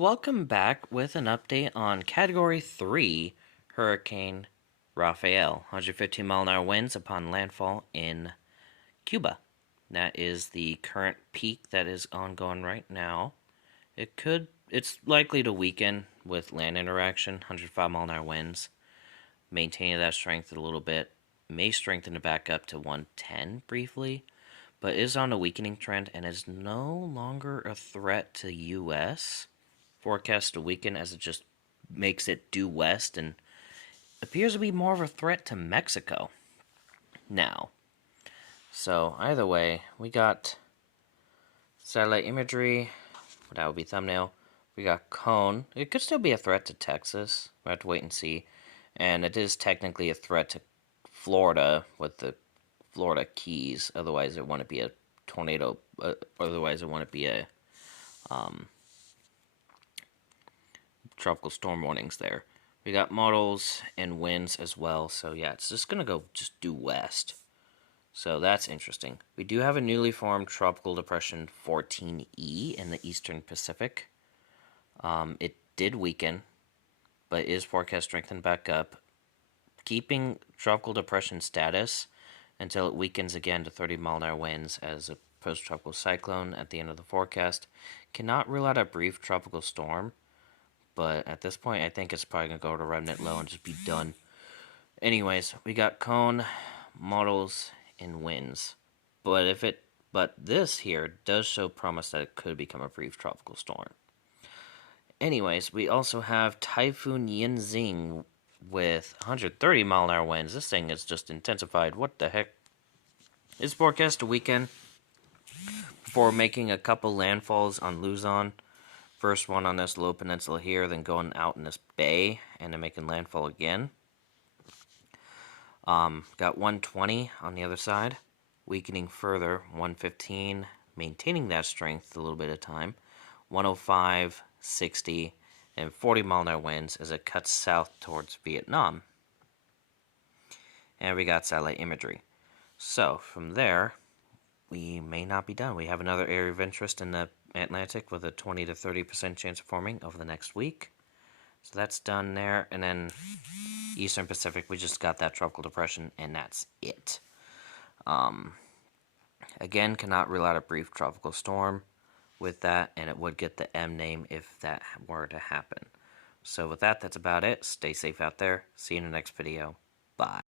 Welcome back with an update on Category 3 Hurricane Rafael. 115-mile-an-hour winds upon landfall in Cuba. That is the current peak that is ongoing right now. It's likely to weaken with land interaction, 105-mile-an-hour winds. Maintaining that strength a little bit. May strengthen it back up to 110 briefly, but is on a weakening trend and is no longer a threat to U.S. Forecast to weaken as it just makes it due west and appears to be more of a threat to Mexico now. So either way, we got satellite imagery. That would be thumbnail. We got cone. It could still be a threat to Texas. We'll have to wait and see. And it is technically a threat to Florida with the Florida Keys. Otherwise, it wouldn't be a tornado. Otherwise, it wouldn't be a tropical storm warnings there. We got models and winds as well. So yeah, it's just gonna go just due west. So that's interesting. We do have a newly formed tropical depression 14E in the eastern Pacific. It did weaken, but is forecast strengthened back up, keeping tropical depression status until it weakens again to 30-mile-an-hour winds as a post-tropical cyclone at the end of the forecast. Cannot rule out a brief tropical storm, but at this point, I think it's probably going to go to remnant low and just be done. Anyways, we got cone, models, and winds. But this here does show promise that it could become a brief tropical storm. Anyways, we also have Typhoon Yinxing with 130-mile-an-hour winds. This thing is just intensified. What the heck? It's forecast to weaken before making a couple landfalls on Luzon. First one on this low peninsula here, then going out in this bay, and then making landfall again. Got 120 on the other side, weakening further, 115, maintaining that strength a little bit of time, 105, 60, and 40-mile-an-hour winds as it cuts south towards Vietnam. And we got satellite imagery. So, from there, we may not be done. We have another area of interest in the Atlantic with a 20 to 30% chance of forming over the next week. So that's done there. And then Eastern Pacific, we just got that tropical depression, and that's it. Again, cannot rule out a brief tropical storm with that, and it would get the M name if that were to happen. So with that, that's about it. Stay safe out there. See you in the next video. Bye.